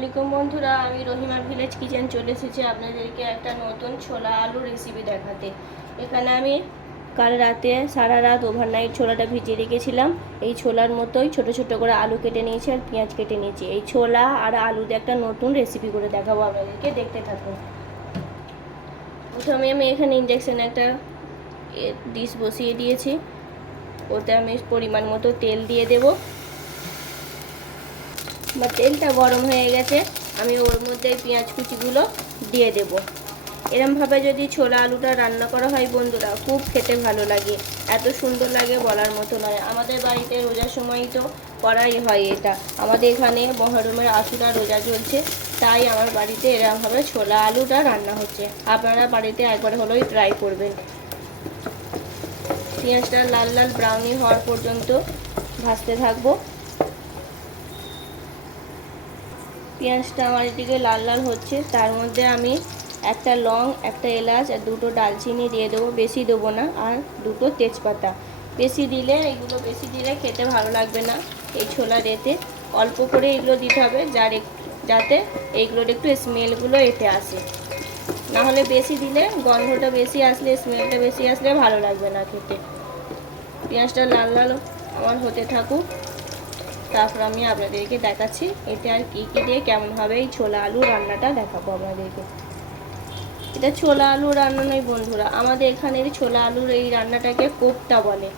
আলাইকুম বন্ধুরা, আমি রহিমা ভিলেজ কিচেন চলে এসেছি আপনাদেরকে একটা নতুন ছোলা আলু রেসিপি দেখাতে। এখানে আমি কাল রাতে সারা রাত ওভারনাইট ছোলাটা ভিজিয়ে রেখেছিলাম। এই ছোলার মতোই ছোট ছোট করে আলু কেটে নিয়েছি আর পেঁয়াজ কেটে নিয়েছি। এই ছোলা আর আলু দিয়ে একটা নতুন রেসিপি করে দেখাবো আপনাদেরকে, দেখতে থাকুন। প্রথমে আমি এখানে ইন্ডাকশানে একটা ডিশ বসিয়ে দিয়েছি। ওতে আমি পরিমাণ মতো তেল দিয়ে দেবো। বা তেলটা গরম হয়ে গেছে, আমি ওর মধ্যে পেঁয়াজ কুচিগুলো দিয়ে দেব। এরমভাবে যদি ছোলা আলুটা রান্না করা হয় বন্ধুরা, খুব খেতে ভালো লাগে, এত সুন্দর লাগে বলার মতো নয়। আমাদের বাড়িতে রোজার সময় তো করাই হয় এটা। আমাদের এখানে মহরমের আশুরা রোজা চলছে, তাই আমার বাড়িতে এরমভাবে ছোলা আলুটা রান্না হচ্ছে। আপনারা বাড়িতে একবার হলেই ট্রাই করবেন। পেঁয়াজটা লাল লাল ব্রাউনি হওয়ার পর্যন্ত ভাজতে থাকবো। পেঁয়াজটা আমার এদিকে লাল লাল হচ্ছে, তার মধ্যে আমি একটা লং, একটা এলাচ আর দুটো ডালচিনি দিয়ে দেবো। বেশি দেবো না। আর দুটো তেজপাতা। বেশি দিলে খেতে ভালো লাগবে না এই ছোলা রেতে। অল্প করে এগুলো দিতে হবে, যাতে এইগুলোর একটু স্মেলগুলো এতে আসে। নাহলে বেশি দিলে গন্ধটা বেশি আসলে, স্মেলটা বেশি আসলে ভালো লাগবে না খেতে। পেঁয়াজটা লাল লাল আমার হতে থাকুক, তারপর আমি আপনাদেরকে দেখাচ্ছি এতে আর কি কি দিয়ে কেমনভাবে এই ছোলা আলু রান্নাটা দেখাবো আপনাদেরকে। এটা ছোলা আলু রান্না নয় বন্ধুরা, আমাদের এখানের ছোলা আলুর এই রান্নাটাকে কোপ্তা বলে।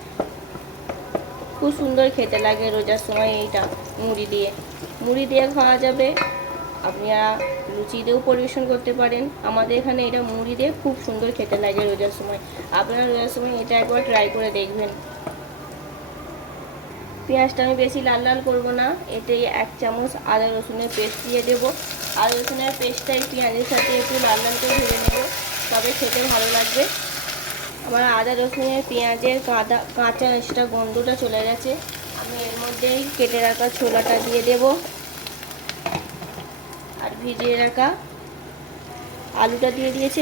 খুব সুন্দর খেতে লাগে রোজার সময়। এইটা মুড়ি দিয়ে খাওয়া যাবে, আপনারা লুচি দিয়েও পরিবেশন করতে পারেন। আমাদের এখানে এটা মুড়ি দিয়ে খুব সুন্দর খেতে লাগে রোজার সময়। আপনারা রোজার সময় এটা একবার ট্রাই করে দেখবেন। পেঁয়াজটা আমি বেশি লাল লাল করবো না, এতে 1 চামচ আদা রসুনের পেস্ট দিয়ে দেবো। আদা রসুনের পেস্টটা এই পেঁয়াজের সাথে একটু লাল লাল করে ভেজে নেব, তবে খেতে ভালো লাগবে। আমার আদা রসুনের পেঁয়াজের কাঁচা এক্সট্রা গন্ধটা চলে গেছে। আমি এর মধ্যেই কেটে রাখা ছোলাটা দিয়ে দেব, আর ভিজিয়ে রাখা আলুটা দিয়ে দিয়েছি,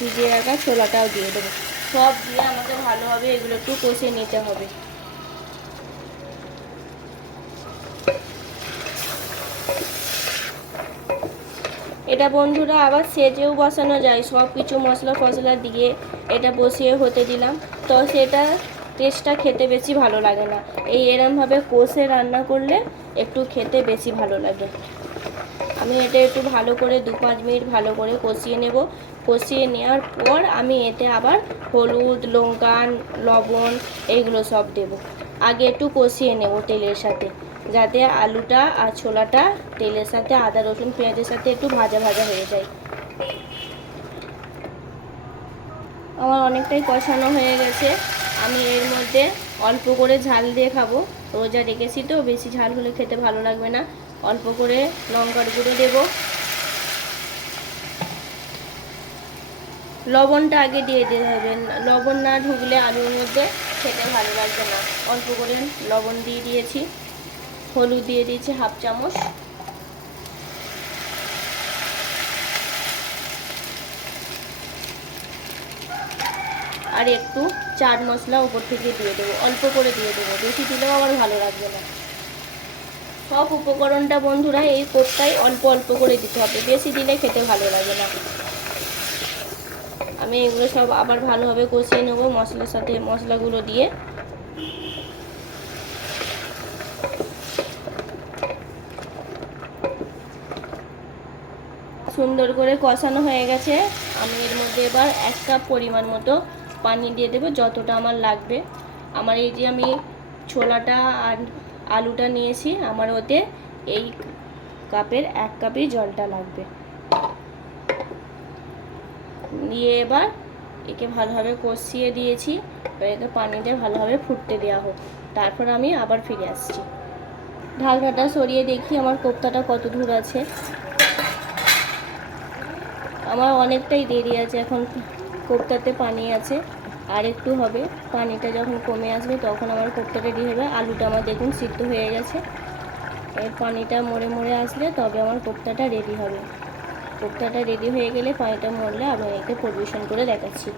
ভিজিয়ে রাখা ছোলাটাও দিয়ে দেবো। সব দিয়ে আমাকে ভালোভাবে এগুলো একটু কষে নিতে হবে। এটা বন্ধুরা আবার সেজেও বসানো যায়, সব কিছু মশলা ফসলা দিয়ে এটা বসিয়ে হতে দিলাম, তো সেটা টেস্টটা খেতে বেশি ভালো লাগে না। এরমভাবে কষে রান্না করলে একটু খেতে বেশি ভালো লাগে। আমি এটা একটু ভালো করে 2-5 মিনিট ভালো করে কষিয়ে নেব। কষিয়ে নেওয়ার পর আমি এতে আবার হলুদ, লঙ্কা, লবণ এইগুলো সব দেব। আগে একটু কষিয়ে নেব তেলের সাথে, যাতে আলুটা আর ছোলাটা তেলের সাথে আদা রসুন পেঁয়াজের সাথে একটু ভাজা ভাজা হয়ে যায়। আমার অনেকটাই কষানো হয়ে গেছে। আমি এর মধ্যে অল্প করে ঝাল দিয়ে খাবো, রোজা রেখেছি তো, বেশি ঝাল হলে খেতে ভালো লাগবে না। অল্প করে লঙ্কার গুঁড়ো দেব। লবণটা আগে দিয়ে দিতে হবে, লবণ না ঢুকলে আলুর মধ্যে খেতে ভালো লাগবে না। অল্প করে লবণ দিয়ে দিয়েছি, হলুদ দিয়ে দিয়েছি 1/2 চামচ, আর একটু চাট মশলা উপর থেকে দিয়ে দেবো। অল্প করে দিয়ে দেবো, বেশি দিলেও আবার ভালো লাগবে না। সব উপকরণটা বন্ধুরা এই কোপ্তায় অল্প অল্প করে দিতে হবে, বেশি দিলে খেতে ভালো লাগে না। আমি এগুলো সব আবার ভালোভাবে কষিয়ে নেব মশলার সাথে, মশলাগুলো দিয়ে। সুন্দর করে কষানো হয়ে গেছে। আমি এর মধ্যে এবার 1 কাপ পরিমাণ মতো পানি দিয়ে দেবো, যতটা আমার লাগবে। আমার এই যে আমি ছোলাটা আর আলুটা নিয়েছি, আমার ওতে এই কাপের 1 কাপই জলটা লাগবে। দিয়ে এবার একে ভালোভাবে কষিয়ে দিয়েছি, একে পানি দিয়ে ভালোভাবে ফুটতে দেওয়া হোক, তারপর আমি আবার ফিরে আসছি। ঢাকনাটা সরিয়ে দেখি আমার কোপ্তাটা কত দূর আছে। আমার অনেকটাই দেরি আছে, এখন কোপ্তাতে পানি আছে, আর একটু হবে। পানিটা যখন কমে আসবে তখন আমার কোপ্তা রেডি হবে। আলুটা আমার দেখুন সিদ্ধ হয়ে গেছে, এর পানিটা মরে মরে আসলে তবে আমার কোপ্তাটা রেডি হবে। কোপ্তাটা রেডি হয়ে গেলে, পানিটা মরলে আমি একে পরিবেশন করে দেখাচ্ছি।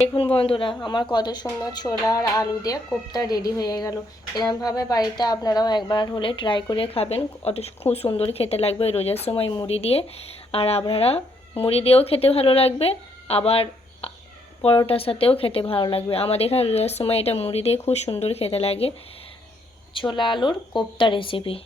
দেখুন বন্ধুরা, আমার কত সুন্দর ছোলা আর আলু দিয়ে কোপ্তা রেডি হয়ে গেল। এরকমভাবে বাড়িতে আপনারাও একবার হলে ট্রাই করে খাবেন, খুব সুন্দর খেতে লাগবে রোজার সময় মুড়ি দিয়ে। আর আপনারা মুড়ি দিয়েও খেতে ভালো লাগবে, আবার পরোটার সাথেও খেতে ভালো লাগবে। আমাদের এখানে রোজার সময় এটা মুড়ি দিয়ে খুব সুন্দর খেতে লাগে। ছোলা আলুর কোপ্তা রেসিপি।